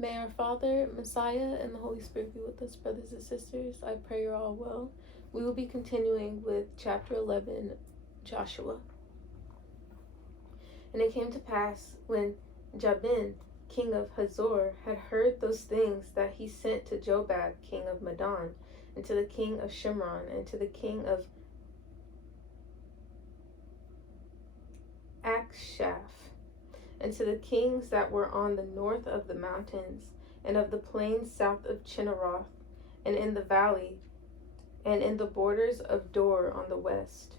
May our Father, Messiah, and the Holy Spirit be with us, brothers and sisters. I pray you're all well. We will be continuing with chapter 11, Joshua. And it came to pass, when Jabin, king of Hazor, had heard those things, that he sent to Jobab, king of Madon, and to the king of Shimron, and to the king of Akshaph, and to the kings that were on the north of the mountains, and of the plains south of Chinneroth, and in the valley, and in the borders of Dor on the west,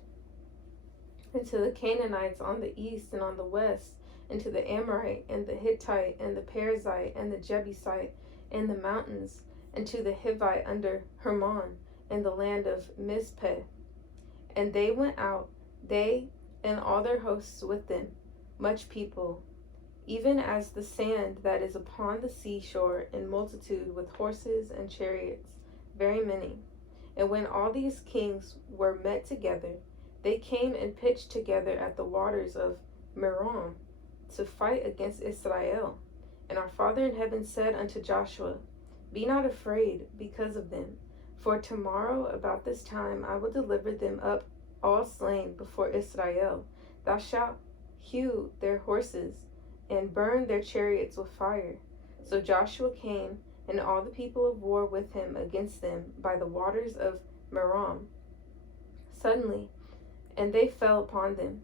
and to the Canaanites on the east and on the west, and to the Amorite, and the Hittite, and the Perizzite, and the Jebusite, in the mountains, and to the Hivite under Hermon, in the land of Mizpeh. And they went out, they and all their hosts with them, much people, even as the sand that is upon the seashore, in multitude, with horses and chariots, very many. And when all these kings were met together, they came and pitched together at the waters of Merom to fight against Israel. And our Father in heaven said unto Joshua, Be not afraid because of them, for tomorrow about this time I will deliver them up all slain before Israel. Thou shalt hew their horses, and burn their chariots with fire. So Joshua came, and all the people of war with him against them by the waters of Merom, suddenly, and they fell upon them.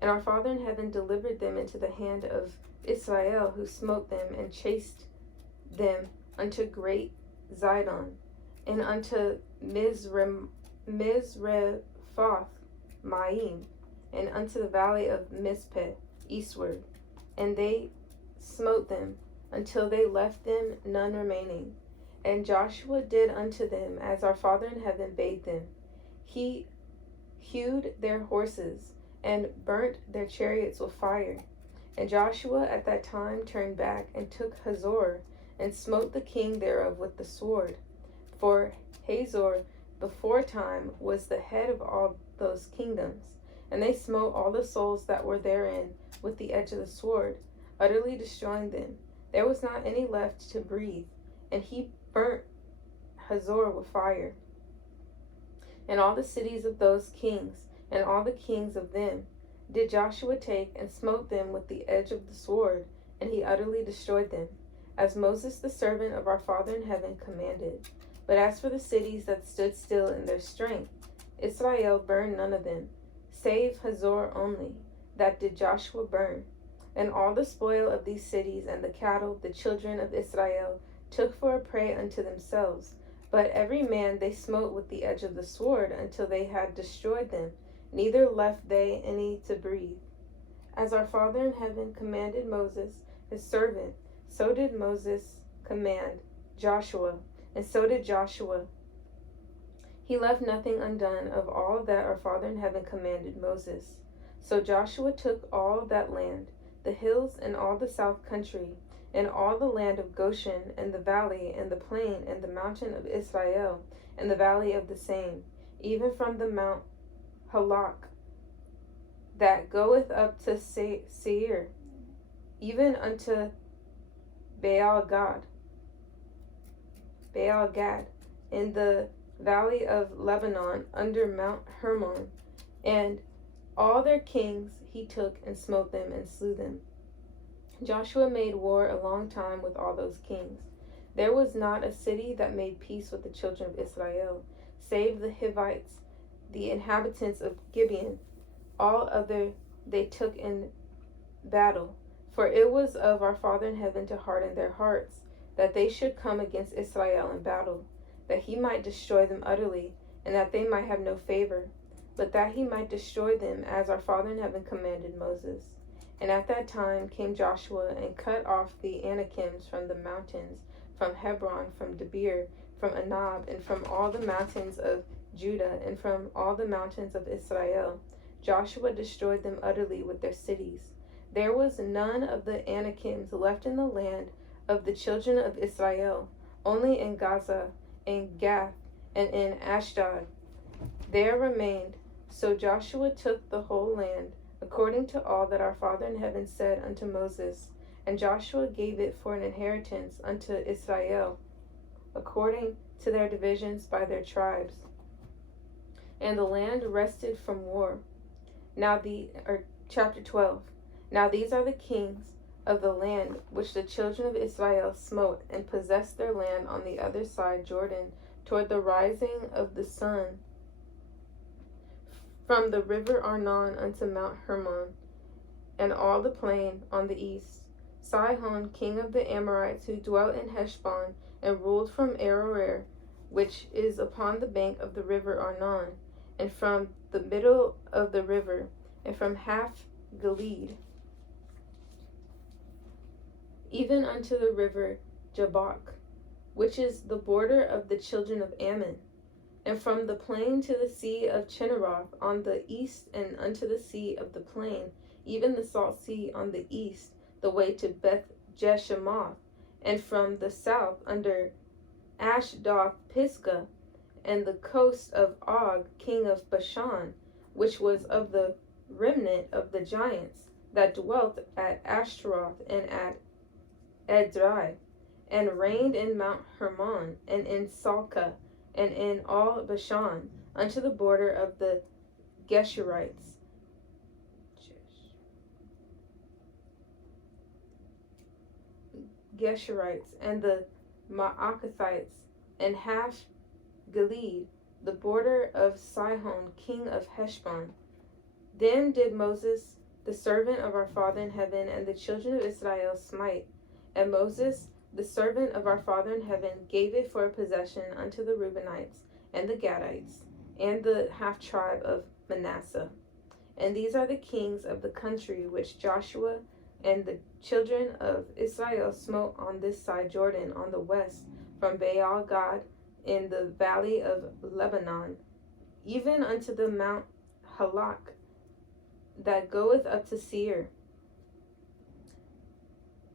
And our Father in heaven delivered them into the hand of Israel, who smote them, and chased them unto great Zidon, and unto Mizrephoth Maim, and unto the valley of Mizpeh eastward. And they smote them until they left them none remaining. And Joshua did unto them as our Father in heaven bade them. He hewed their horses, and burnt their chariots with fire. And Joshua at that time turned back, and took Hazor, and smote the king thereof with the sword. For Hazor beforetime was the head of all those kingdoms. And they smote all the souls that were therein with the edge of the sword, utterly destroying them. There was not any left to breathe. And he burnt Hazor with fire. And all the cities of those kings, and all the kings of them, did Joshua take, and smote them with the edge of the sword, and he utterly destroyed them, as Moses the servant of our Father in heaven commanded. But as for the cities that stood still in their strength, Israel burned none of them, save Hazor only, that did Joshua burn. And all the spoil of these cities and the cattle the children of Israel took for a prey unto themselves. But every man they smote with the edge of the sword until they had destroyed them, neither left they any to breathe. As our Father in heaven commanded Moses, his servant, so did Moses command Joshua, and so did Joshua. He left nothing undone of all that our Father in heaven commanded Moses. So Joshua took all that land, the hills and all the south country, and all the land of Goshen, and the valley, and the plain, and the mountain of Israel, and the valley of the same, even from the Mount Halak, that goeth up to Seir, even unto Baal-Gad, in the valley of Lebanon, under Mount Hermon. And all their kings he took, and smote them, and slew them. Joshua made war a long time with all those kings. There was not a city that made peace with the children of Israel, save the Hivites, the inhabitants of Gibeon. All other they took in battle. For it was of our Father in heaven to harden their hearts, that they should come against Israel in battle, that he might destroy them utterly, and that they might have no favor, but that he might destroy them as our Father in heaven commanded Moses. And at that time came Joshua, and cut off the Anakims from the mountains, from Hebron, from Debir, from Anab, and from all the mountains of Judah, and from all the mountains of Israel. Joshua destroyed them utterly with their cities. There was none of the Anakims left in the land of the children of Israel, only in Gaza, in Gath, and in Ashdod there remained. So Joshua took the whole land, according to all that our Father in heaven said unto Moses. And Joshua gave it for an inheritance unto Israel, according to their divisions by their tribes. And the land rested from war. Chapter 12. Now these are the kings of the land which the children of Israel smote, and possessed their land on the other side Jordan, toward the rising of the sun, from the river Arnon unto Mount Hermon, and all the plain on the east. Sihon, king of the Amorites, who dwelt in Heshbon, and ruled from Aroer, which is upon the bank of the river Arnon, and from the middle of the river, and from half Gilead, even unto the river Jabbok, which is the border of the children of Ammon, and from the plain to the sea of Chinneroth on the east, and unto the sea of the plain, even the salt sea on the east, the way to Beth Jeshimoth, and from the south under Ashdoth Pisgah, and the coast of Og, king of Bashan, which was of the remnant of the giants that dwelt at Ashtaroth and at Edrei, and reigned in Mount Hermon, and in Salcah, and in all Bashan, unto the border of the Geshurites. And the Maacathites, and half Gilead, the border of Sihon, king of Heshbon. Then did Moses, the servant of our Father in heaven, and the children of Israel smite. And Moses, the servant of our Father in heaven, gave it for a possession unto the Reubenites, and the Gadites, and the half tribe of Manasseh. And these are the kings of the country which Joshua and the children of Israel smote on this side Jordan, on the west, from Baal Gad in the valley of Lebanon, even unto the Mount Halak, that goeth up to Seir,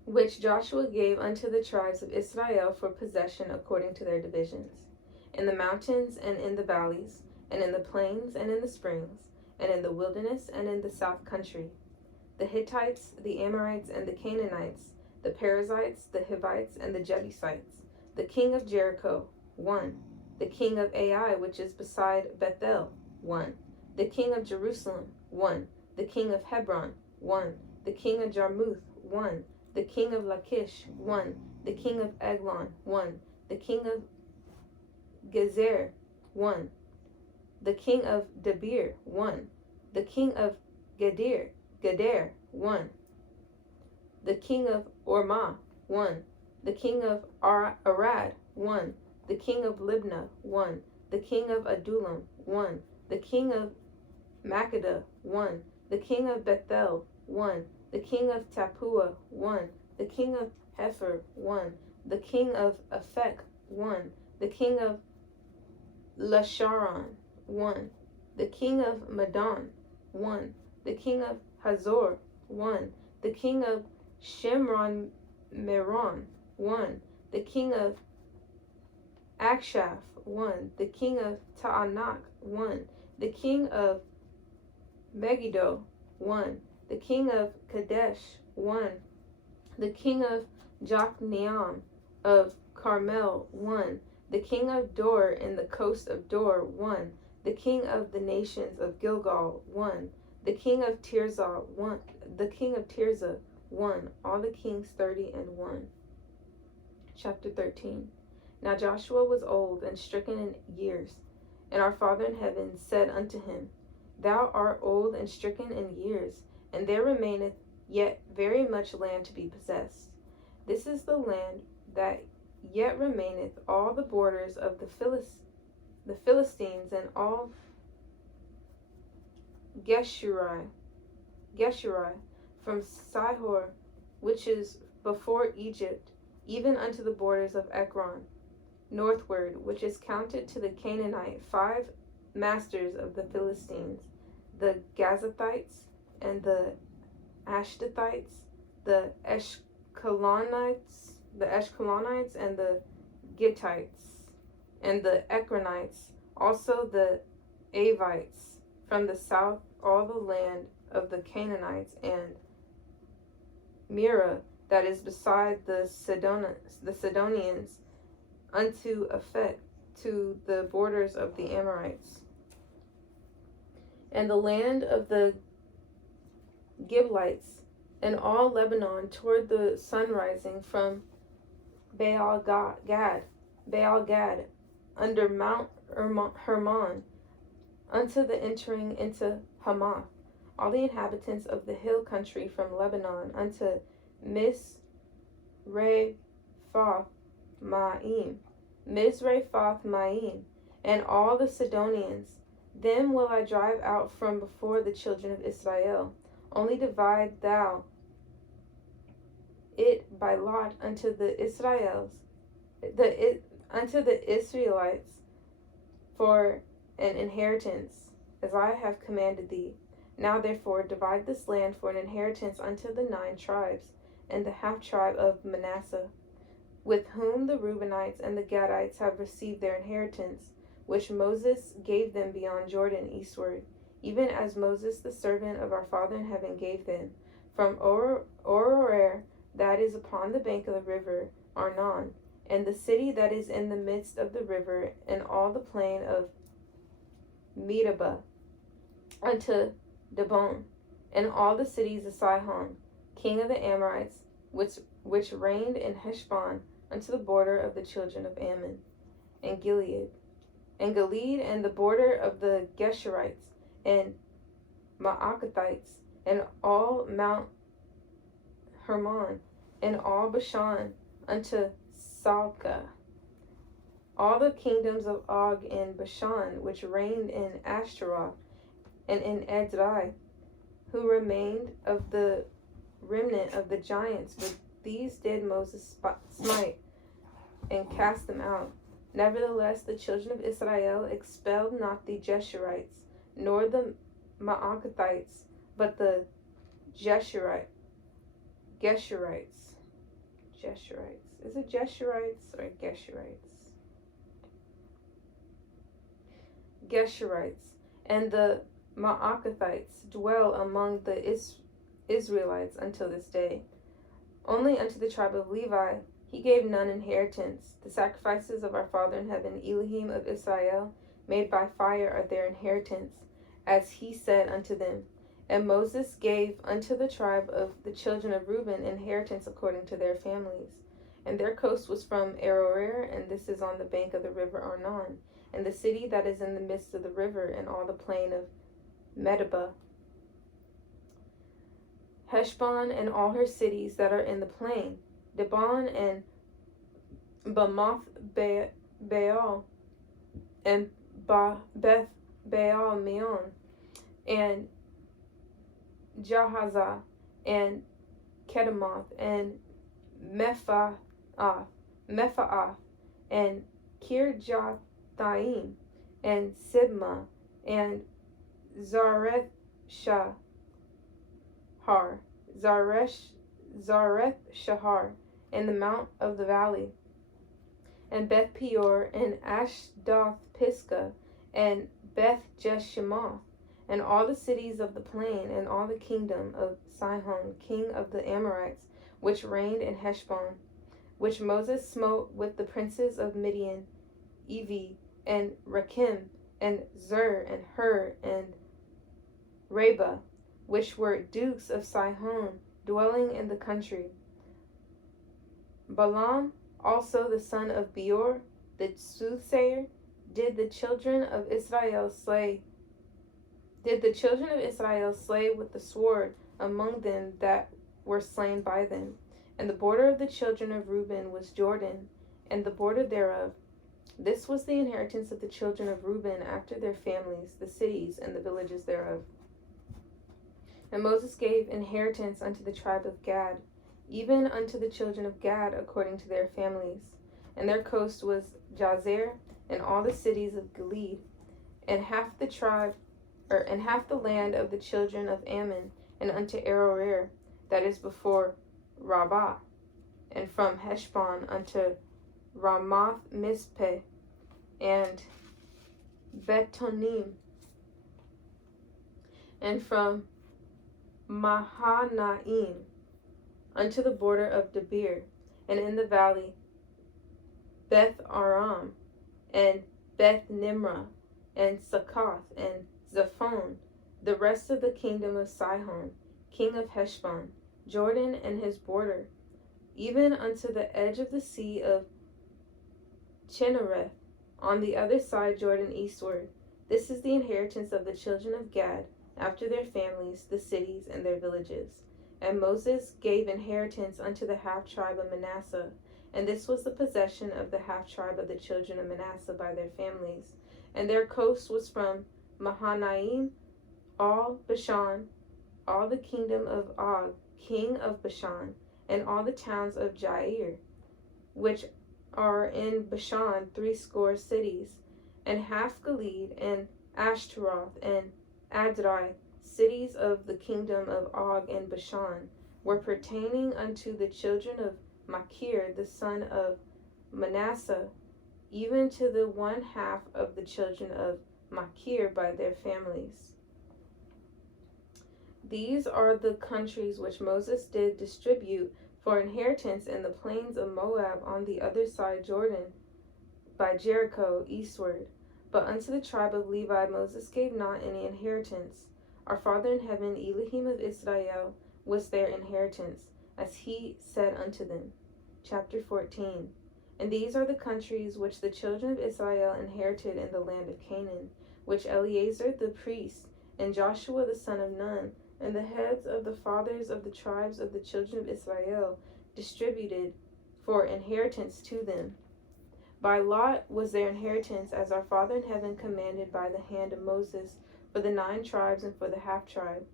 which Joshua gave unto the tribes of Israel for possession according to their divisions, in the mountains and in the valleys, and in the plains and in the springs, and in the wilderness and in the south country, the Hittites, the Amorites, and the Canaanites, the Perizzites, the Hivites, and the Jebusites, the king of Jericho, 1, the king of Ai, which is beside Bethel, 1, the king of Jerusalem, 1, the king of Hebron, 1, the king of Jarmuth, 1, the king of Lachish, 1, the king of Eglon, 1, the king of Gezer, 1, the king of Debir, 1, the king of Gader, 1, the king of Ormah, 1, the king of Arad, 1, the king of Libnah, 1, the king of Adullam, 1, the king of Makkedah, 1, the king of Bethel, 1, the king of Tappuah, 1, the king of Hepher, 1, the king of Aphek, 1, the king of Lasharon, 1, the king of Madon, 1, the king of Hazor, 1, the king of Shimron Meron, 1, the king of Akshaph, 1, the king of Taanach, 1, the king of Megiddo, 1, the king of Kadesh, 1, the king of Jokneam of Carmel, 1, the king of Dor in the coast of Dor, 1, the king of the nations of Gilgal, 1, the king of Tirzah, 1, the king of Tirzah, 1, all the kings 30:1. Chapter 13. Now Joshua was old and stricken in years, and our Father in heaven said unto him, Thou art old and stricken in years, and there remaineth yet very much land to be possessed. This is the land that yet remaineth, all the borders of the Philistines, and all Geshuri, from Sihor, which is before Egypt, even unto the borders of Ekron, northward, which is counted to the Canaanite 5 masters of the Philistines, the Gazathites, and the Ashdothites, the Eshkelonites, and the Gittites, and the Ekronites, also the Avites, from the south all the land of the Canaanites, and Mira, that is beside the Sidonians, unto Aphek, to the borders of the Amorites. And the land of the Giblites, and all Lebanon toward the sun rising from Baal Gad, under Mount Hermon, unto the entering into Hamath, all the inhabitants of the hill country from Lebanon unto Mizrephoth Maim, and all the Sidonians, them will I drive out from before the children of Israel. Only divide thou it by lot unto the Israelites for an inheritance, as I have commanded thee. Now therefore divide this land for an inheritance unto the 9 tribes, and the half tribe of Manasseh, with whom the Reubenites and the Gadites have received their inheritance, which Moses gave them beyond Jordan eastward, even as Moses the servant of our Father in heaven gave them, from Aroer, that is upon the bank of the river Arnon, and the city that is in the midst of the river, and all the plain of Medeba, unto Dibon, and all the cities of Sihon, king of the Amorites, which reigned in Heshbon, unto the border of the children of Ammon, and Gilead, and the border of the Geshurites, and Maacathites, and all Mount Hermon, and all Bashan, unto Salcah, all the kingdoms of Og in Bashan, which reigned in Ashtaroth, and in Edrei, who remained of the remnant of the giants, but these did Moses smite, and cast them out. Nevertheless, the children of Israel expelled not the Jeshurites, nor the Maacathites, but the Geshurites. Is it Jeshurites or Geshurites? Geshurites. And the Maacathites dwell among the Israelites until this day. Only unto the tribe of Levi he gave none inheritance. The sacrifices of our Father in heaven, Elohim of Israel, made by fire, are their inheritance, as he said unto them. And Moses gave unto the tribe of the children of Reuben inheritance according to their families. And their coast was from Aroer, and this is on the bank of the river Arnon, and the city that is in the midst of the river, and all the plain of Medeba, Heshbon, and all her cities that are in the plain, Dibon, and Bamoth Baal, and Beth Baal Meon, and Jahaza, and Kedemoth, and Mephaath, and Kirjathaim, and Sibmah, and Zareth Shahar, and the mount of the valley, and Beth Peor, and Ashdoth Pisgah, and Beth Jeshimoth, and all the cities of the plain, and all the kingdom of Sihon, king of the Amorites, which reigned in Heshbon, which Moses smote with the princes of Midian, Evi, and Rakim, and Zur, and Hur, and Reba, which were dukes of Sihon, dwelling in the country. Balaam also the son of Beor, the soothsayer, did the children of Israel slay with the sword among them that were slain by them. And the border of the children of Reuben was Jordan, and the border thereof. This was the inheritance of the children of Reuben after their families, the cities and the villages thereof. And Moses gave inheritance unto the tribe of Gad, even unto the children of Gad according to their families. And their coast was Jazer, and all the cities of Gilead, and half the land of the children of Ammon, and unto Aroer, that is before Rabbah, and from Heshbon unto Ramoth Mizpeh, and Betonim, and from Mahanaim unto the border of Debir, and in the valley Beth Aram, and Beth Nimrah, and Succoth, and Zephon, the rest of the kingdom of Sihon, king of Heshbon, Jordan and his border, even unto the edge of the sea of Chinnereth, on the other side Jordan eastward. This is the inheritance of the children of Gad, after their families, the cities and their villages. And Moses gave inheritance unto the half-tribe of Manasseh, and this was the possession of the half-tribe of the children of Manasseh by their families. And their coast was from Mahanaim, all Bashan, all the kingdom of Og, king of Bashan, and all the towns of Jair, which are in Bashan 80 cities, and half Gilead, and Ashtaroth, and Adrai, cities of the kingdom of Og and Bashan, were pertaining unto the children of Machir the son of Manasseh, even to the 1/2 of the children of Machir by their families. These are the countries which Moses did distribute for inheritance in the plains of Moab on the other side Jordan, by Jericho eastward. But unto the tribe of Levi Moses gave not any inheritance. Our Father in heaven, Elohim of Israel, was their inheritance, as he said unto them. Chapter 14. And these are the countries which the children of Israel inherited in the land of Canaan, which Eleazar the priest, and Joshua the son of Nun, and the heads of the fathers of the tribes of the children of Israel distributed for inheritance to them. By lot was their inheritance, as our Father in heaven commanded by the hand of Moses, for the 9 tribes and for the half-tribe.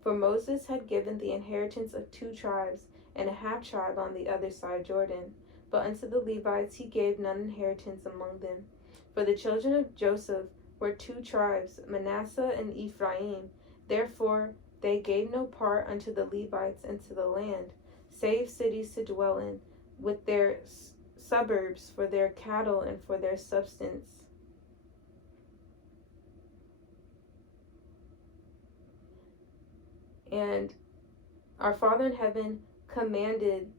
For Moses had given the inheritance of 2 tribes, and a half-tribe on the other side Jordan. But unto the Levites he gave none inheritance among them. For the children of Joseph were 2 tribes, Manasseh and Ephraim. Therefore they gave no part unto the Levites into the land, save cities to dwell in, with their suburbs for their cattle and for their substance. And our Father in heaven commanded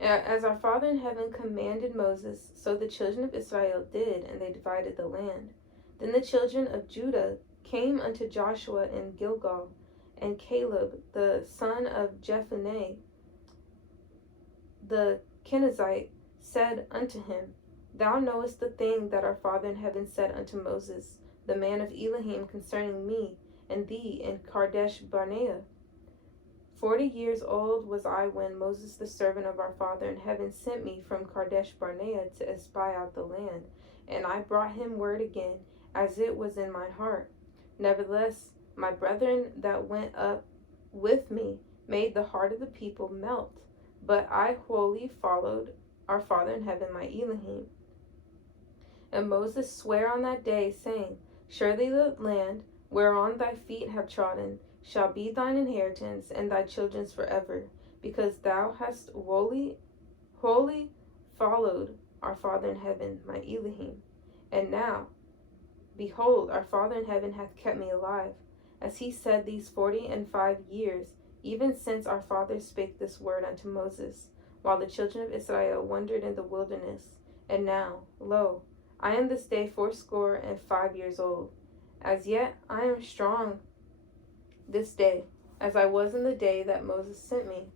as our Father in heaven commanded Moses, so the children of Israel did, and they divided the land. Then the children of Judah came unto Joshua in Gilgal, and Caleb the son of Jephunneh the Kenizzite said unto him, Thou knowest the thing that our Father in heaven said unto Moses, the man of Elohim, concerning me and thee in Kadesh Barnea. 40 years old was I when Moses the servant of our Father in heaven sent me from Kadesh Barnea to espy out the land, and I brought him word again, as it was in my heart. Nevertheless, my brethren that went up with me made the heart of the people melt, but I wholly followed our Father in heaven, my Elohim. And Moses sware on that day, saying, Surely the land whereon thy feet have trodden shall be thine inheritance and thy children's forever, because thou hast wholly followed our Father in heaven, my Elohim. And now, behold, our Father in heaven hath kept me alive, as he said these 45 years, even since our fathers spake this word unto Moses, while the children of Israel wandered in the wilderness. And now, lo, I am this day 85 years old. As yet I am strong this day, as I was in the day that Moses sent me.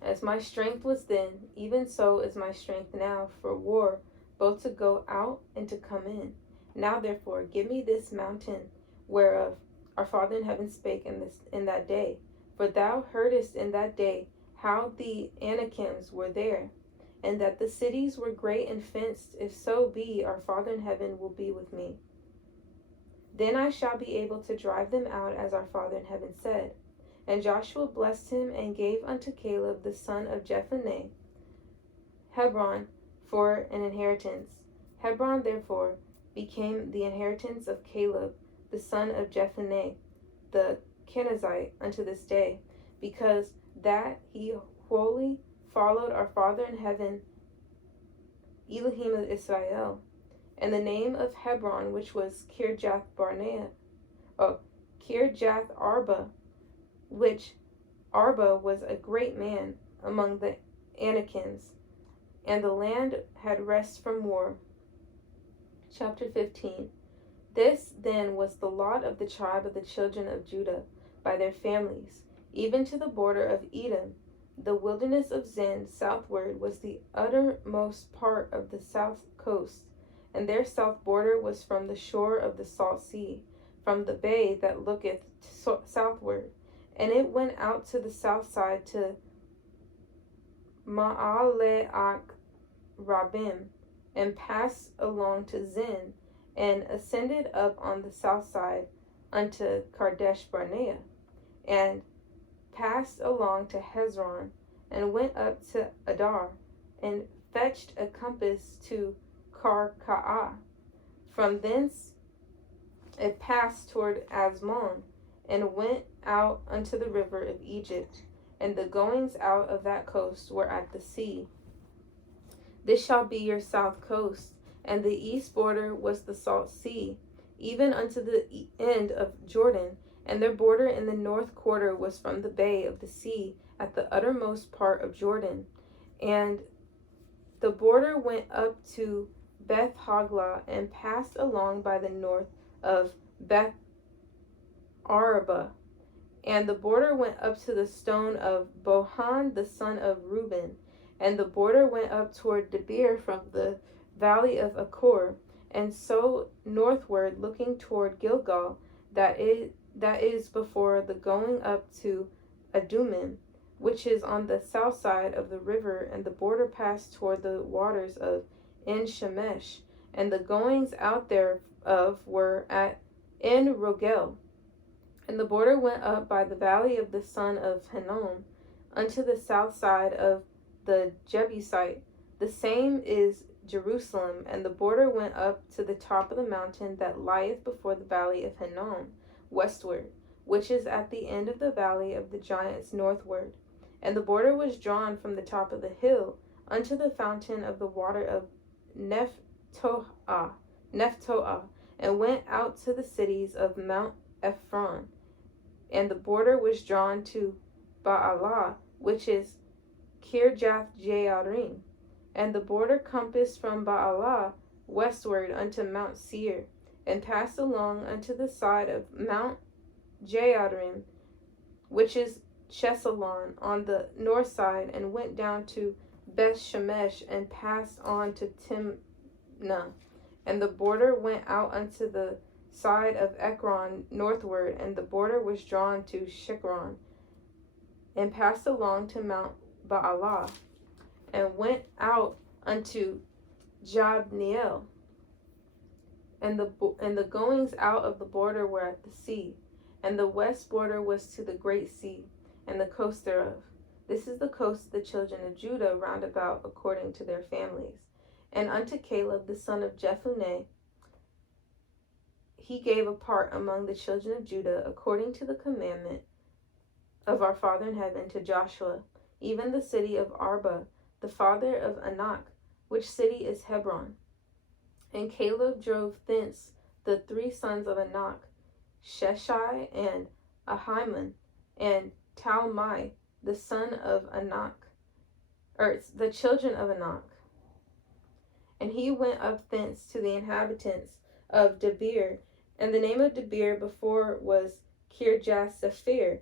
As my strength was then, even so is my strength now for war, both to go out and to come in. Now therefore give me this mountain, whereof our Father in heaven spake in that day. For thou heardest in that day how the Anakims were there, and that the cities were great and fenced. If so be, our Father in heaven will be with me. Then I shall be able to drive them out, as our Father in heaven said. And Joshua blessed him, and gave unto Caleb the son of Jephunneh Hebron for an inheritance. Hebron therefore became the inheritance of Caleb the son of Jephunneh the Kenizzite unto this day, because that he wholly followed our Father in heaven, Elohim of Israel. And the name of Hebron, which was Kirjath Barnea, Kirjath Arba, which Arba was a great man among the Anakims, and the land had rest from war. Chapter 15. This then was the lot of the tribe of the children of Judah by their families, even to the border of Edom. The wilderness of Zin southward was the uttermost part of the south coast, and their south border was from the shore of the salt sea, from the bay that looketh southward. And it went out to the south side to Maaleach Rabim, and passed along to Zin, and ascended up on the south side unto Kadesh Barnea, and passed along to Hezron, and went up to Adar, and fetched a compass to Karkaah. From thence it passed toward Asmon, and went out unto the river of Egypt, and the goings out of that coast were at the sea. This shall be your south coast, and the east border was the salt sea, even unto the end of Jordan, and their border in the north quarter was from the bay of the sea at the uttermost part of Jordan. And the border went up to Beth Hoglah, and passed along by the north of Beth Araba. And the border went up to the stone of Bohan the son of Reuben. And the border went up toward Debir from the valley of Achor, and so northward, looking toward Gilgal, that is before the going up to Adumim, which is on the south side of the river, and the border passed toward the waters of En Shemesh, and the goings out thereof were at En Rogel. And the border went up by the valley of the son of Hinnom, unto the south side of the Jebusite. The same is Jerusalem, and the border went up to the top of the mountain that lieth before the valley of Hinnom, westward, which is at the end of the valley of the giants northward. And the border was drawn from the top of the hill unto the fountain of the water of Nephtoah, and went out to the cities of Mount Ephron. And the border was drawn to Baalah, which is Kirjath Jearim, and the border compassed from Baalah westward unto Mount Seir, and passed along unto the side of Mount Jearim, which is Chesalon, on the north side, and went down to Beth Shemesh, and passed on to Timnah. And the border went out unto the side of Ekron northward, and the border was drawn to Shikron, and passed along to Mount Baalah, and went out unto Jabneel. And the goings out of the border were at the sea, and the west border was to the great sea, and the coast thereof. This is the coast of the children of Judah round about according to their families. And unto Caleb the son of Jephunneh he gave a part among the children of Judah according to the commandment of our Father in heaven to Joshua, even the city of Arba, the father of Anak, which city is Hebron. And Caleb drove thence the three sons of Anak, Sheshai, and Ahiman, and Talmai, the son of Anak, or the children of Anak. And he went up thence to the inhabitants of Debir, and the name of Debir before was Kirjath-Sepher.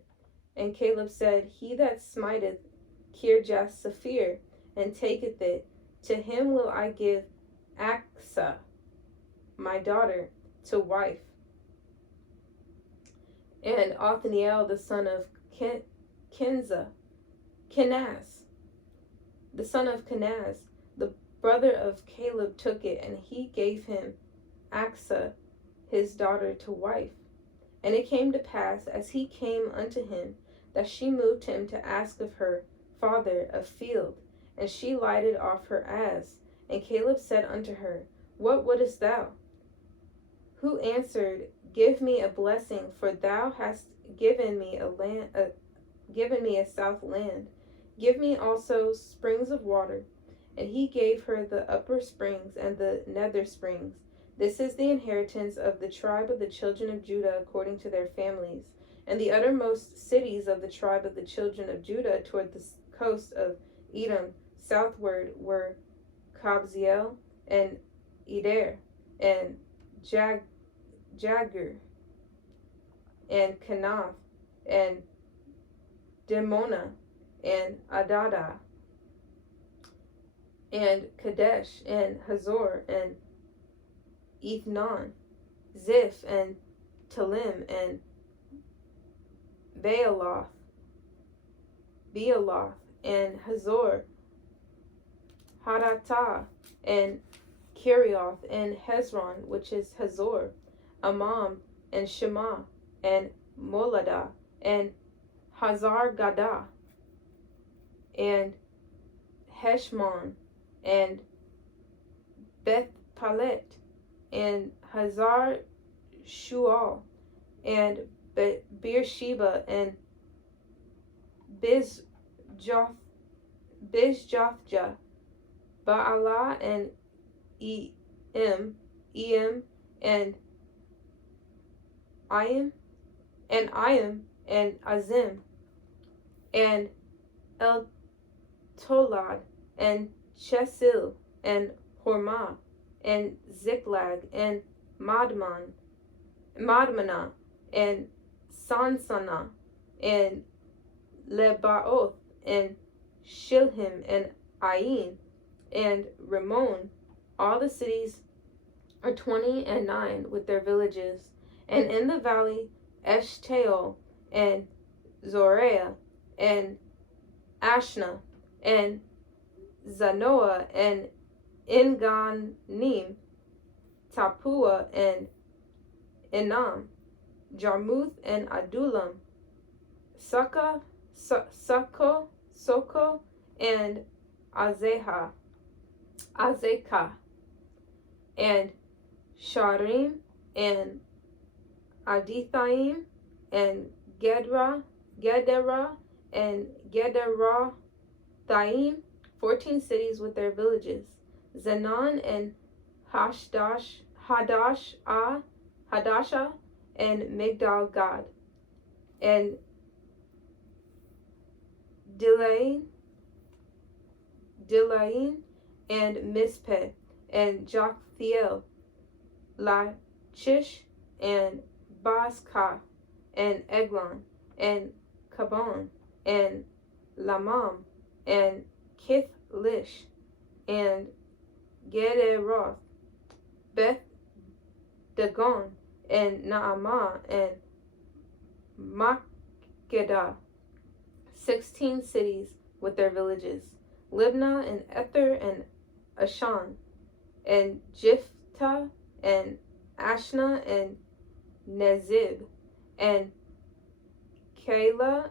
And Caleb said, He that smiteth Kirjath-Sepher, and taketh it, to him will I give Achsah, my daughter, to wife. And Othniel the son of Kenaz, the son of Kenaz, the brother of Caleb, took it, and he gave him Achsah, his daughter, to wife. And it came to pass, as he came unto him, that she moved him to ask of her father a field, and she lighted off her ass. And Caleb said unto her, What wouldest thou? Who answered, Give me a blessing, for thou hast given me a south land. Give me also springs of water. And he gave her the upper springs and the nether springs, This is the inheritance of the tribe of the children of Judah according to their families. And the uttermost cities of the tribe of the children of Judah toward the coast of Edom southward were Kabzeel and Eder and Jagur and Kanaf and Dimona and Adada and Kadesh and Hazor and Ethnon, Ziph and Talim and Bealoth and Hazor, Hadatah and Kirioth and Hezron, which is Hazor, Amam and Shema and Moladah and Hazar Gadah and Heshmon and Beth Palet and Hazar Shual and Beersheba and Bizjothjah, Baalah and Em and Ayim and Azim and El Tolad and Chesil and Hormah and Ziklag and Madmanah and Sansana and Lebaoth and Shilhim and Ain and Ramon. All the cities are 29 with their villages. And in the valley Eshtaol and Zoreah and Ashna and Zanoah and Enganim, Tapua and Enam, Jarmuth and Adullam, Soko and Azekah, and Sharim and Adithaim and Gedera and Gederathaim, 14 cities with their villages. Zenon and Hadashah and Migdal Gad and Dilain and Mizpeh and Joktheel, Lachish and Bazkah and Eglon and Kabon and Lamam and Kithlish and Gederoth, Beth Dagon and Naamah and Makkedah, 16 cities with their villages. Libnah and Ether and Ashan and Jiphthah and Ashna and Nezib and Keilah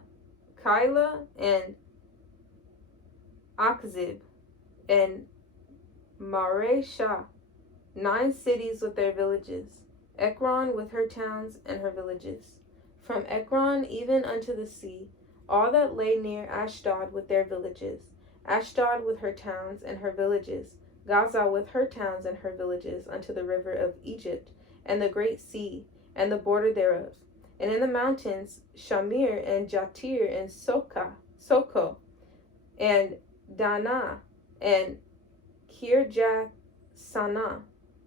and Akzib and Mareshah, 9 cities with their villages. Ekron with her towns and her villages. From Ekron even unto the sea, all that lay near Ashdod with their villages. Ashdod with her towns and her villages. Gaza with her towns and her villages unto the river of Egypt, and the great sea, and the border thereof. And in the mountains, Shamir and Jatir and Soko, and Dana, and Kirjath Sanah,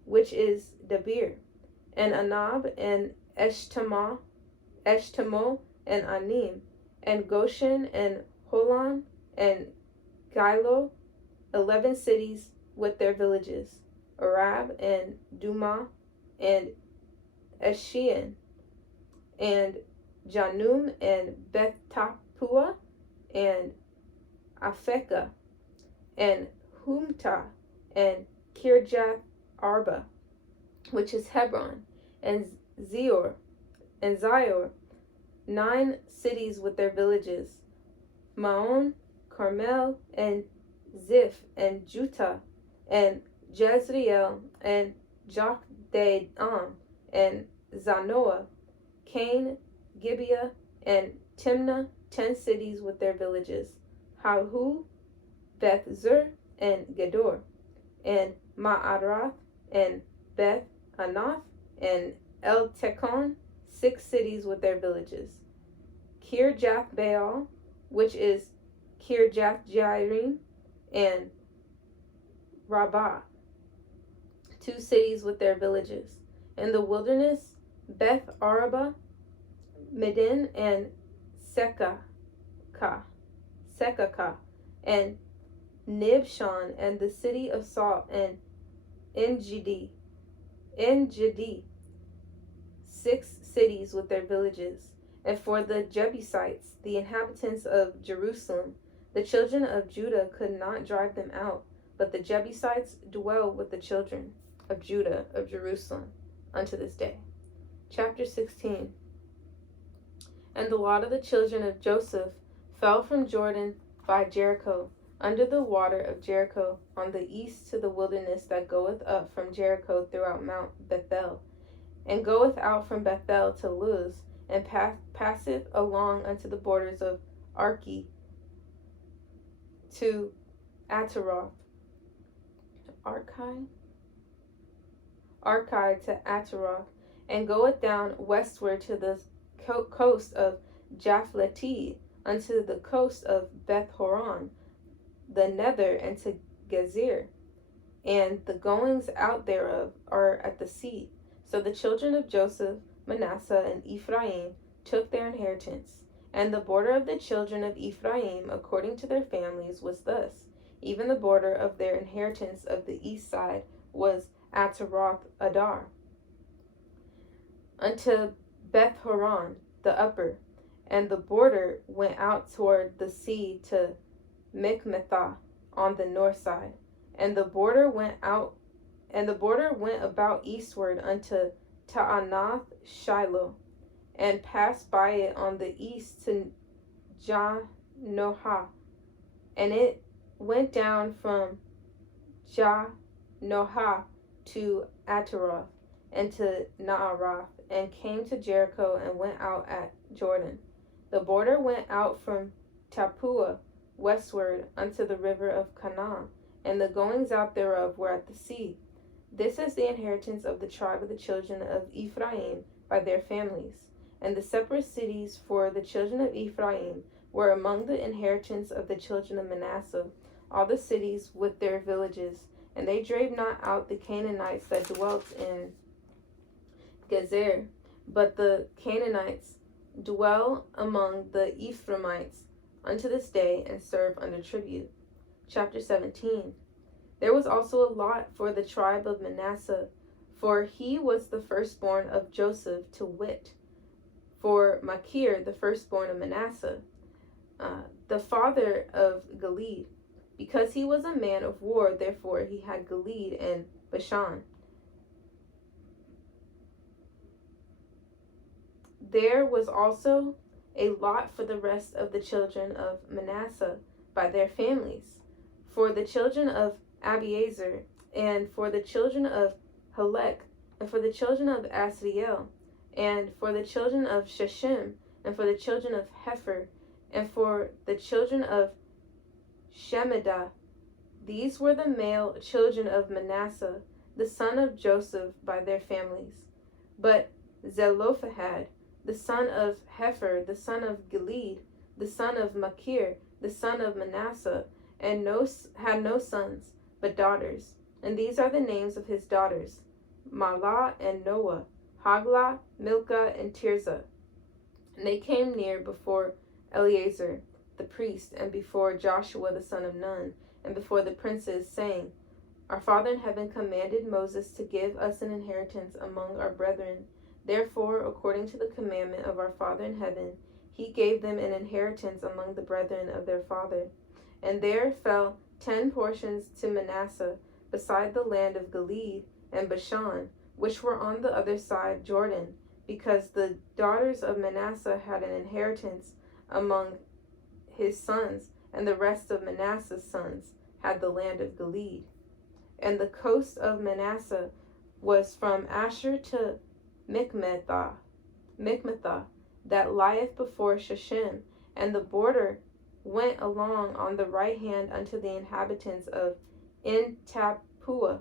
which is Debir, and Anab, and Eshtamo, and Anim, and Goshen, and Holon, and Gilo, 11 cities with their villages. Arab, and Duma, and Eshian, and Janum, and Beth Tapua, and Afekah, and Humta, and Kirjath Arba, which is Hebron, and Zior, 9 cities with their villages. Maon, Carmel, and Ziph, and Juttah, and Jezreel, and Jokdeam, and Zanoah, Cain, Gibeah, and Timnah, 10 cities with their villages. Halhu, Beth Zur, and Gedor, and Ma'arath, and Beth Anath, and El Tekon, 6 cities with their villages. Kirjath Baal, which is Kirjath Jearim, and Rabbah, 2 cities with their villages. In the wilderness, Beth Araba, Medin, and Sekaka, and Nibshan, and the city of Salt, and Engedi, 6 cities with their villages. And for the Jebusites, the inhabitants of Jerusalem, the children of Judah could not drive them out, but the Jebusites dwell with the children of Judah of Jerusalem unto this day. Chapter 16. And the lot of the children of Joseph fell from Jordan by Jericho, under the water of Jericho, on the east to the wilderness that goeth up from Jericho throughout Mount Bethel, and goeth out from Bethel to Luz, and passeth along unto the borders of Archi to Ataroth. Archi to Ataroth, and goeth down westward to the coast of Japhleti, unto the coast of Beth Horon, the nether, and to Gezer, and the goings out thereof are at the sea. So the children of Joseph, Manasseh, and Ephraim took their inheritance. And the border of the children of Ephraim, according to their families, was thus. Even the border of their inheritance of the east side was Ataroth Adar, unto Beth Horon, the upper, and the border went out toward the sea to Mikmethah on the north side, and the border went about eastward unto Taanath Shiloh, and passed by it on the east to Janohah, and it went down from Janohah to Ataroth, and to Naarath, and came to Jericho, and went out at Jordan. The border went out from Tappuah westward unto the river of Canaan, and the goings out thereof were at the sea. This is the inheritance of the tribe of the children of Ephraim by their families. And the separate cities for the children of Ephraim were among the inheritance of the children of Manasseh, all the cities with their villages. And they drave not out the Canaanites that dwelt in Gezer, but the Canaanites dwell among the Ephraimites unto this day, and serve under tribute. Chapter 17. There was also a lot for the tribe of Manasseh, for he was the firstborn of Joseph, to wit, for Machir, the firstborn of Manasseh, the father of Gilead. Because he was a man of war, therefore he had Gilead and Bashan. There was also a lot for the rest of the children of Manasseh by their families, for the children of Abiezer, and for the children of Helek, and for the children of Asriel, and for the children of Shechem, and for the children of Hepher, and for the children of Shemidah. These were the male children of Manasseh, the son of Joseph, by their families. But Zelophehad, the son of Hepher, the son of Gilead, the son of Machir, the son of Manasseh, and had no sons, but daughters. And these are the names of his daughters: Mahlah and Noah, Haglah, Milcah, and Tirzah. And they came near before Eleazar the priest, and before Joshua the son of Nun, and before the princes, saying, Our Father in heaven commanded Moses to give us an inheritance among our brethren. Therefore, according to the commandment of our Father in heaven, he gave them an inheritance among the brethren of their father. And there fell 10 portions to Manasseh, beside the land of Gilead and Bashan, which were on the other side Jordan, because the daughters of Manasseh had an inheritance among his sons, and the rest of Manasseh's sons had the land of Gilead. And the coast of Manasseh was from Asher to Mikmethah, that lieth before Shechem, and the border went along on the right hand unto the inhabitants of En Tappuah.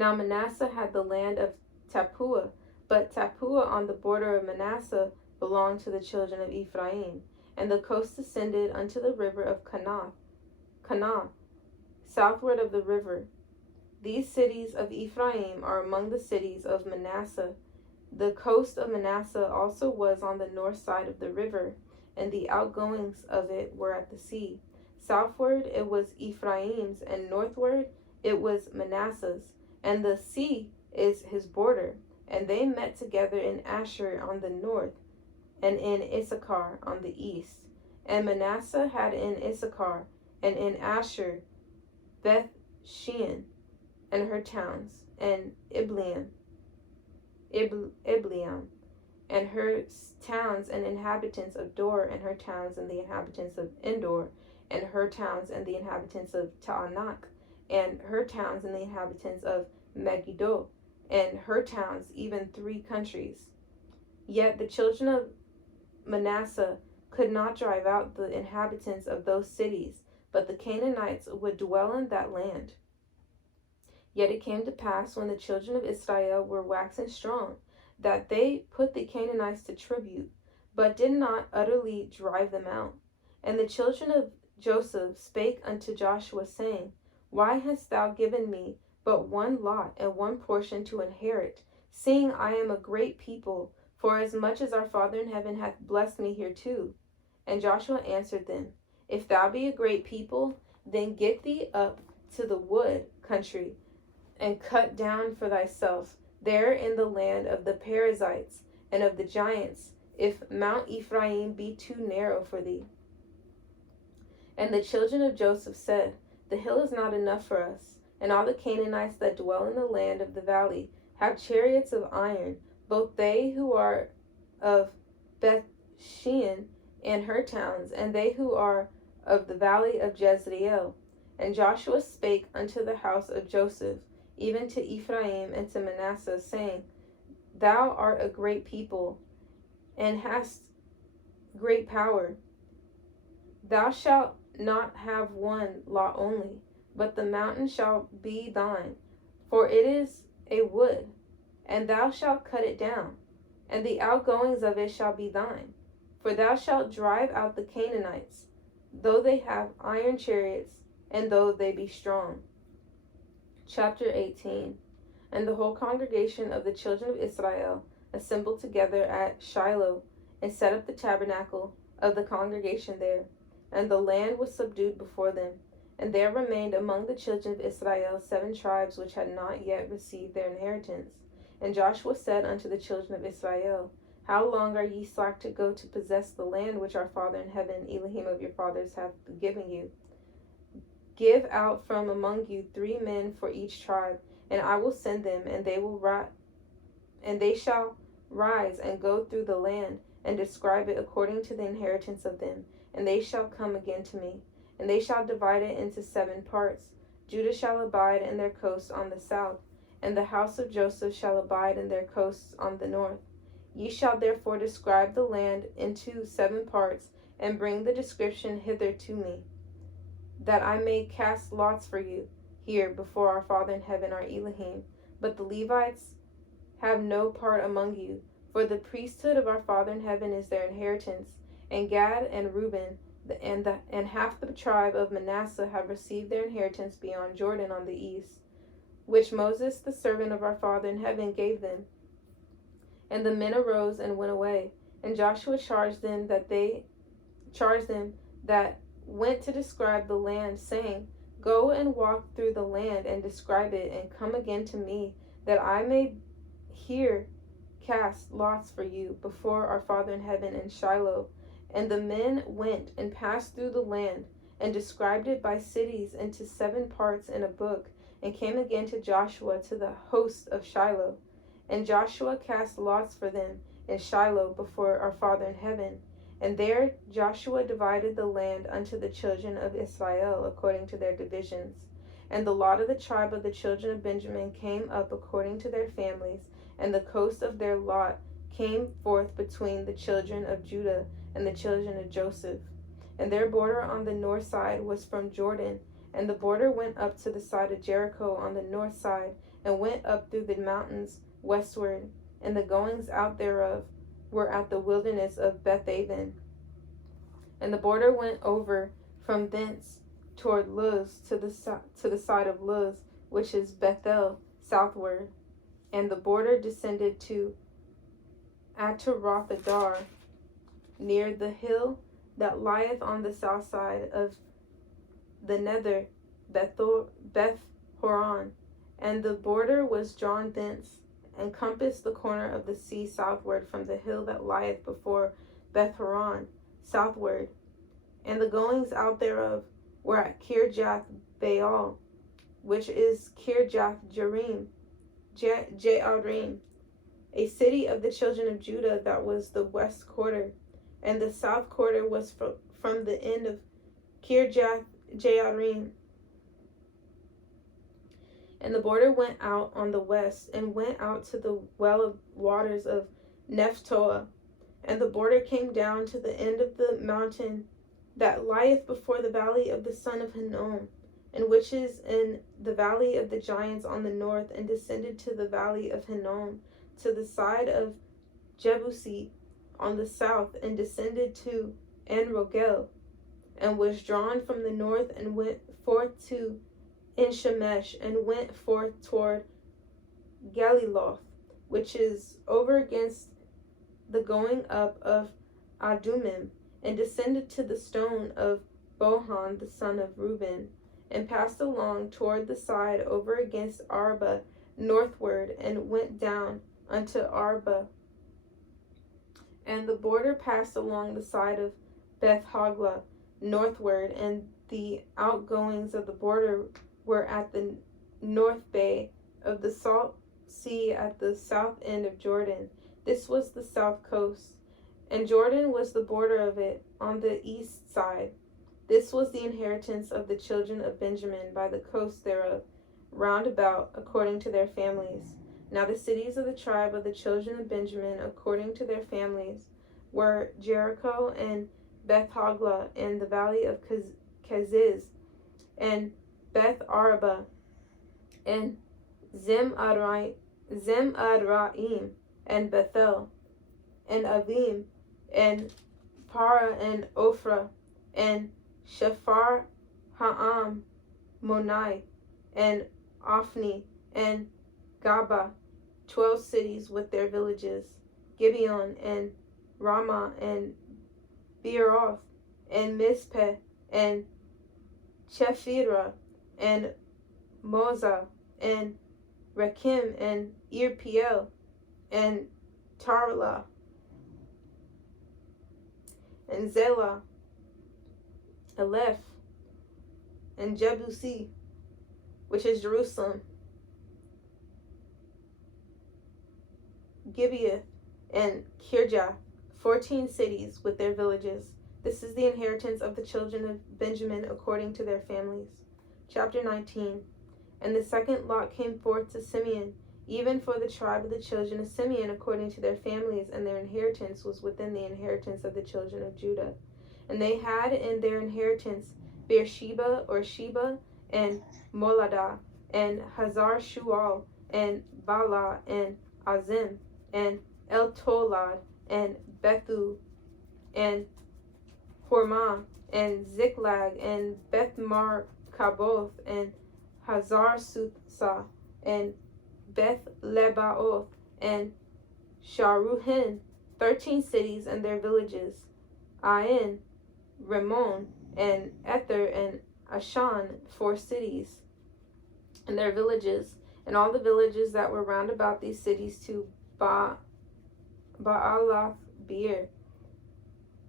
Now Manasseh had the land of Tappuah, but Tappuah on the border of Manasseh belonged to the children of Ephraim, and the coast descended unto the river of Kanah, southward of the river. These cities of Ephraim are among the cities of Manasseh. The coast of Manasseh also was on the north side of the river, and the outgoings of it were at the sea. Southward it was Ephraim's, and northward it was Manasseh's, and the sea is his border. And they met together in Asher on the north, and in Issachar on the east. And Manasseh had in Issachar and in Asher Beth Shean and her towns, and Ibleam, and her towns and inhabitants of Dor, and her towns and the inhabitants of Endor, and her towns and the inhabitants of Taanach, and her towns and the inhabitants of Megiddo, and her towns, even 3 countries. Yet the children of Manasseh could not drive out the inhabitants of those cities, but the Canaanites would dwell in that land. Yet it came to pass, when the children of Israel were waxen strong, that they put the Canaanites to tribute, but did not utterly drive them out. And the children of Joseph spake unto Joshua, saying, Why hast thou given me but one lot and one portion to inherit, seeing I am a great people, for as much as our Father in heaven hath blessed me hereto? And Joshua answered them, If thou be a great people, then get thee up to the wood country, and cut down for thyself there in the land of the Perizzites and of the giants, if Mount Ephraim be too narrow for thee. And the children of Joseph said, The hill is not enough for us, and all the Canaanites that dwell in the land of the valley have chariots of iron, both they who are of Beth Shean and her towns, and they who are of the valley of Jezreel. And Joshua spake unto the house of Joseph, even to Ephraim and to Manasseh, saying, Thou art a great people, and hast great power. Thou shalt not have one lot only, but the mountain shall be thine, for it is a wood, and thou shalt cut it down, and the outgoings of it shall be thine. For thou shalt drive out the Canaanites, though they have iron chariots, and though they be strong. Chapter 18. And the whole congregation of the children of Israel assembled together at Shiloh, and set up the tabernacle of the congregation there. And the land was subdued before them. And there remained among the children of Israel 7 tribes which had not yet received their inheritance. And Joshua said unto the children of Israel, How long are ye slack to go to possess the land which our Father in heaven, Elohim of your fathers, hath given you? Give out from among you 3 men for each tribe, and I will send them, and they shall rise and go through the land, and describe it according to the inheritance of them. And they shall come again to me, and they shall divide it into 7 parts. Judah shall abide in their coasts on the south, and the house of Joseph shall abide in their coasts on the north. Ye shall therefore describe the land into 7 parts, and bring the description hither to me, that I may cast lots for you here before our Father in heaven, our Elohim. But the Levites have no part among you, for the priesthood of our Father in heaven is their inheritance. And Gad and Reuben and half the tribe of Manasseh have received their inheritance beyond Jordan on the east, which Moses the servant of our Father in heaven gave them. And the men arose and went away, and Joshua charged them that went to describe the land, saying, Go and walk through the land and describe it, and come again to me, that I may here cast lots for you before our Father in heaven in Shiloh. And the men went and passed through the land, and described it by cities into 7 parts in a book, and came again to Joshua to the host of Shiloh. And Joshua cast lots for them in Shiloh before our Father in heaven. And there Joshua divided the land unto the children of Israel according to their divisions. And the lot of the tribe of the children of Benjamin came up according to their families, and the coast of their lot came forth between the children of Judah and the children of Joseph. And their border on the north side was from Jordan, and the border went up to the side of Jericho on the north side, and went up through the mountains westward, and the goings out thereof were at the wilderness of Bethaven. And the border went over from thence toward Luz to the side of Luz, which is Bethel, southward. And the border descended to Ataroth-adar, near the hill that lieth on the south side of the nether Beth-horon. And the border was drawn thence, and compassed the corner of the sea southward from the hill that lieth before Beth-horon, southward. And the goings out thereof were at Kirjath-baal, which is Kirjath-jearim, a city of the children of Judah that was the west quarter. And the south quarter was from the end of Kirjath-jearim. And the border went out on the west, and went out to the well of waters of Nephtoah. And the border came down to the end of the mountain that lieth before the valley of the son of Hinnom, and which is in the valley of the giants on the north, and descended to the valley of Hinnom, to the side of Jebusi on the south, and descended to En-rogel, and was drawn from the north, and went forth to En-shemesh, and went forth toward Galiloth, which is over against the going up of Adumim, and descended to the stone of Bohan the son of Reuben, and passed along toward the side over against Arba northward, and went down unto Arba. And the border passed along the side of Beth-hogla northward, and the outgoings of the border were at the north bay of the salt sea at the south end of Jordan. This was the south coast, and Jordan was the border of it on the east side. This was the inheritance of the children of Benjamin by the coast thereof, round about, according to their families. Now the cities of the tribe of the children of Benjamin, according to their families, were Jericho, and Beth-hogla, and the valley of Keziz, and Beth-araba, and Zem-adraim, and Bethel, and Avim, and Para, and Ophrah, and Shephar Ha'am, Monai, and Ophni, and Gaba, 12 cities with their villages, Gibeon, and Ramah, and Beeroth, and Mizpeh, and Chephirah, and Moza, and Rekem, and Irpiel, and Tarla, and Zelah, Aleph, and Jebusi, which is Jerusalem, Gibeath, and Kirjath, 14 cities with their villages. This is the inheritance of the children of Benjamin according to their families. Chapter 19. And the second lot came forth to Simeon, even for the tribe of the children of Simeon according to their families, and their inheritance was within the inheritance of the children of Judah. And they had in their inheritance Beersheba or Sheba, and Moladah, and Hazar Shual, and Bala, and Azim, and El-Tolad, and Bethu, and Hormah, and Ziklag, and Beth-mar-kaboth, and Hazar-Susa, and Beth-lebaoth, and Sharuhin, 13 cities and their villages, Ain, Rimmon, and Ether, and Ashan, 4 cities and their villages, and all the villages that were round about these cities to Baalath Beer,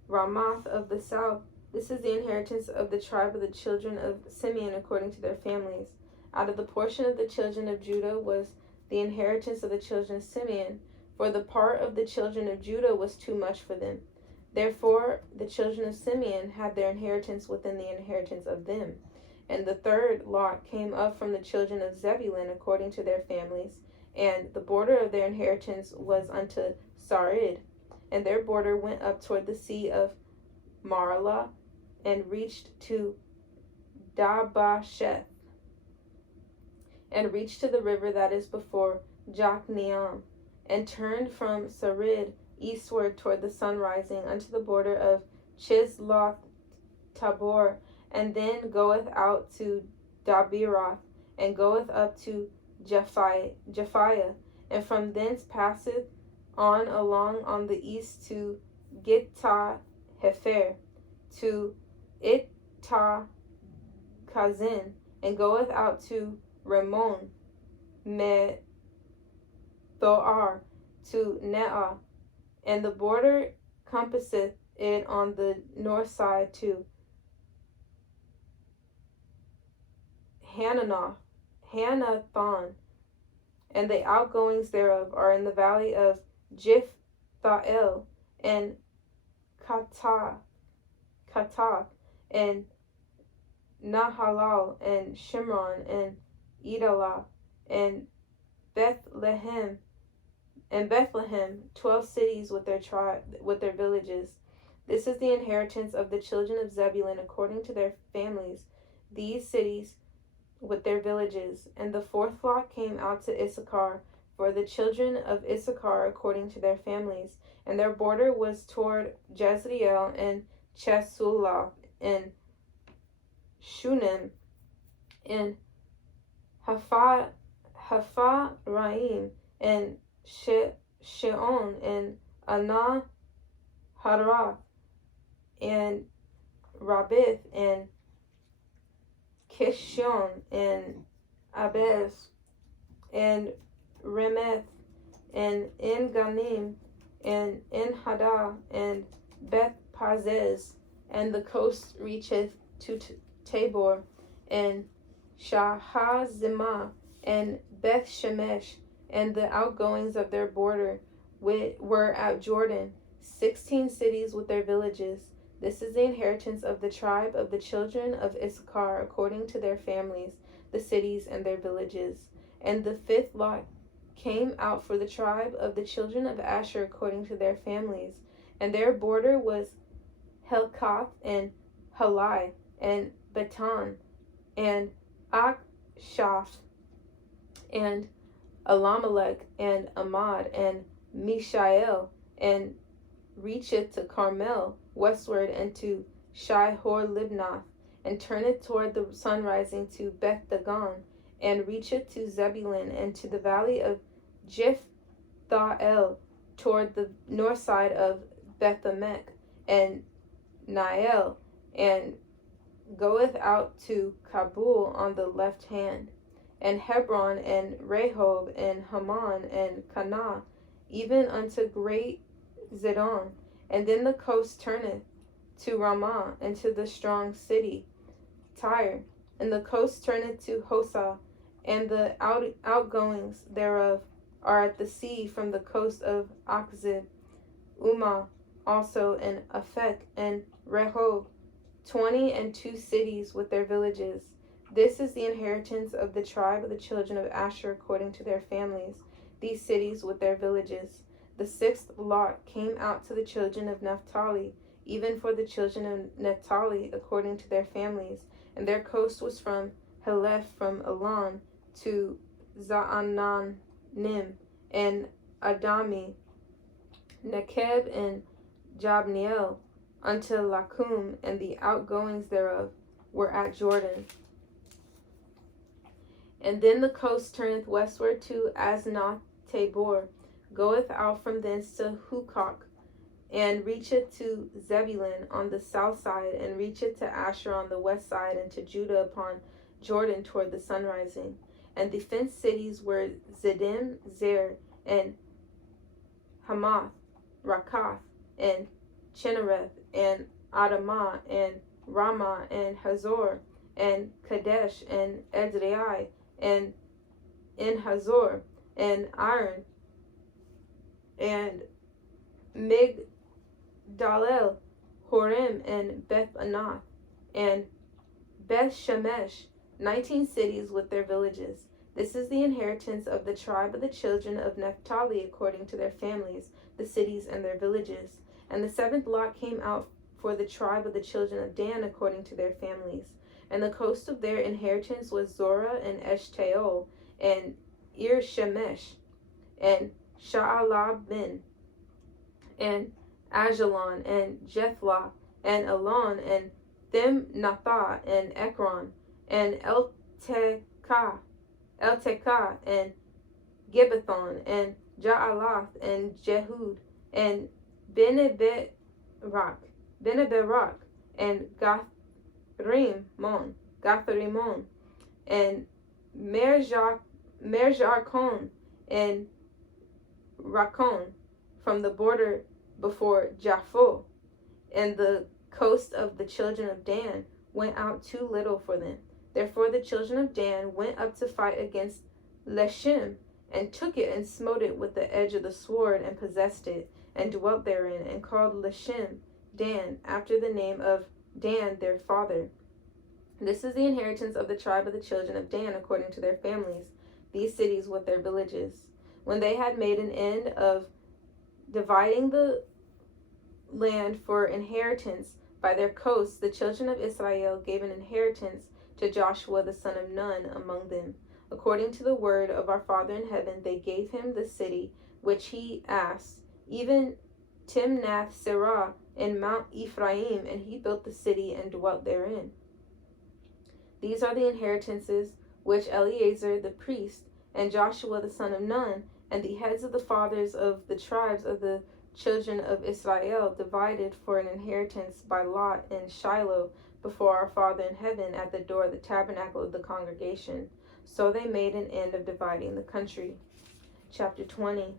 Ramoth of the south. This is the inheritance of the tribe of the children of Simeon according to their families. Out of the portion of the children of Judah was the inheritance of the children of Simeon, for the part of the children of Judah was too much for them. Therefore the children of Simeon had their inheritance within the inheritance of them. And the third lot came up from the children of Zebulun according to their families, and the border of their inheritance was unto Sarid, and their border went up toward the sea of Marlah, and reached to Dabasheth. and reached to the river that is before Jokneam, and turned from Sarid eastward toward the sun rising unto the border of Chisloth Tabor, and then goeth out to Dabiroth, and goeth up to Japhiah, and from thence passeth on along on the east to Gittah Hefer, to Ittah Kazin, and goeth out to Ramon Me Thoar, to Neah, and the border compasseth it on the north side to Hananath, and the outgoings thereof are in the valley of Jiphthahel, and Katath, and Nahalal, and Shimron, and Edalah, and Bethlehem, 12 cities with their villages. This is the inheritance of the children of Zebulun according to their families, these cities with their villages. And the fourth lot came out to Issachar, for the children of Issachar according to their families, and their border was toward Jezreel, and Chesullah, and Shunem, and Hapharaim, and Sheon, and Anaharath, and Rabith, and Kishon, and Abez, and Remeth, and En Ganim, and En Haddah, and Beth Pazez, and the coast reacheth to Tabor, and Shahazimah, and Beth Shemesh, and the outgoings of their border were at Jordan, 16 cities with their villages. This is the inheritance of the tribe of the children of Issachar according to their families, the cities and their villages. And the fifth lot came out for the tribe of the children of Asher according to their families, and their border was Helkath, and Halai, and Batan, and Akshaph, and Alamelech, and Amad, and Mishael, and reacheth to Carmel westward, and to Shihor-Libnath, and turneth toward the sun rising to Beth Dagon, and reacheth to Zebulun, and to the valley of Jiphthahel toward the north side of Bethemech, and Nael, and goeth out to Kabul on the left hand, and Hebron, and Rehob, and Haman, and Canaan, even unto great Zidon. And then the coast turneth to Ramah, and to the strong city Tyre, and the coast turneth to Hosah, and the outgoings thereof are at the sea from the coast of Achzib, Umah also, and Aphek, and Rehob, 22 cities with their villages. This is the inheritance of the tribe of the children of Asher according to their families, these cities with their villages. The sixth lot came out to the children of Naphtali, even for the children of Naphtali according to their families, and their coast was from Heleph, from Elon to Zaananim, and Adami, Nekeb, and Jabneel, unto Lakum, and the outgoings thereof were at Jordan. And then the coast turneth westward to Aznoth Tabor, goeth out from thence to Hukok, and reacheth to Zebulun on the south side, and reacheth to Asher on the west side, and to Judah upon Jordan toward the sun rising. And the fenced cities were Ziddim, Zer, and Hamath, Rakath, and Chinnereth, and Adamah, and Ramah, and Hazor, and Kadesh, and Edrei, and En-Hazor, and Iron, and Migdalel, Horim, and Beth-Anath, and Beth-Shemesh, 19 cities with their villages. This is the inheritance of the tribe of the children of Naphtali according to their families, the cities and their villages. And the seventh lot came out for the tribe of the children of Dan according to their families. And the coast of their inheritance was Zorah, and Eshtaol, and Ir-shemesh, and Sha'alabin, and Ajalon, and Jethlah, and Elon, and Thimnathah, and Ekron, and Eltekah, and Gibbethon, and Ja'alath, and Jehud, and Beneberak, and Gathrimon, and Merjarkon, and Rakon, from the border before Japheth, and the coast of the children of Dan went out too little for them. Therefore the children of Dan went up to fight against Leshem, and took it, and smote it with the edge of the sword, and possessed it, and dwelt therein, and called Leshem Dan, after the name of Dan their father. This is the inheritance of the tribe of the children of Dan according to their families, these cities with their villages. When they had made an end of dividing the land for inheritance by their coasts, the children of Israel gave an inheritance to Joshua the son of Nun among them. According to the word of our Father in heaven, they gave him the city which he asked, even Timnath Serah in Mount Ephraim, and he built the city and dwelt therein. These are the inheritances which Eleazar the priest, and Joshua the son of Nun, and the heads of the fathers of the tribes of the children of Israel divided for an inheritance by lot in Shiloh before our Father in heaven at the door of the tabernacle of the congregation. So they made an end of dividing the country. Chapter 20.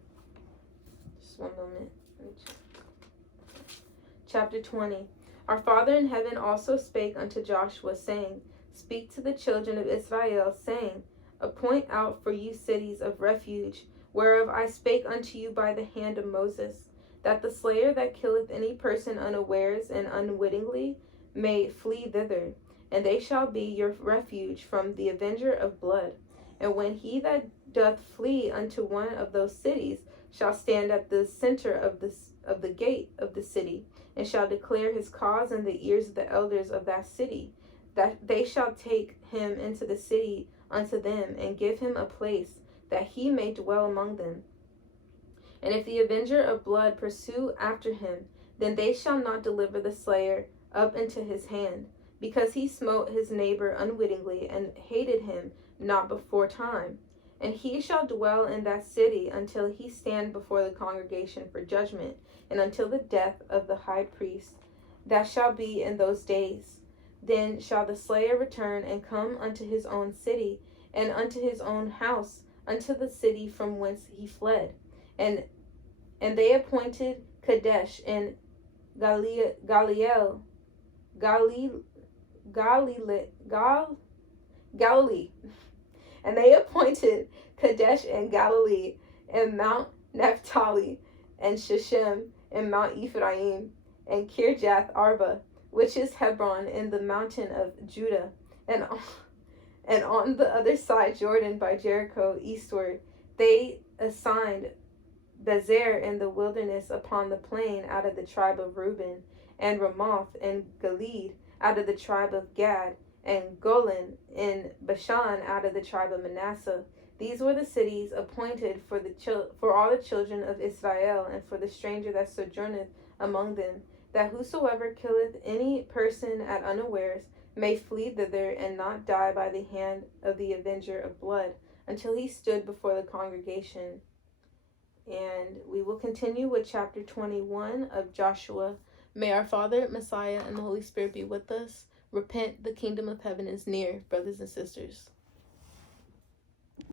Just one moment. Chapter 20. Our Father in heaven also spake unto Joshua, saying, Speak to the children of Israel, saying, Appoint out for you cities of refuge, whereof I spake unto you by the hand of Moses, that the slayer that killeth any person unawares and unwittingly may flee thither, and they shall be your refuge from the avenger of blood. And when he that doth flee unto one of those cities shall stand at the center of the gate of the city, and shall declare his cause in the ears of the elders of that city, that they shall take him into the city unto them, and give him a place, that he may dwell among them. And if the avenger of blood pursue after him, then they shall not deliver the slayer up into his hand, because he smote his neighbor unwittingly, and hated him not before time. And he shall dwell in that city until he stand before the congregation for judgment, and until the death of the high priest. That shall be in those days. Then shall the slayer return and come unto his own city, and unto his own house, unto the city from whence he fled. And they appointed Kadesh and Galilee, and they appointed Kadesh and Galilee, and Mount Naphtali, and Shechem, and Mount Ephraim, and Kirjath Arba, which is Hebron in the mountain of Judah, and on the other side Jordan by Jericho eastward. They assigned Bezer in the wilderness upon the plain out of the tribe of Reuben, and Ramoth and Gilead out of the tribe of Gad, and Golan in Bashan out of the tribe of Manasseh. These were the cities appointed for all the children of Israel, and for the stranger that sojourneth among them, that whosoever killeth any person at unawares may flee thither, and not die by the hand of the avenger of blood, until he stood before the congregation. And we will continue with chapter 21 of Joshua. May our Father, Messiah, and the Holy Spirit be with us. Repent, the kingdom of heaven is near, brothers and sisters.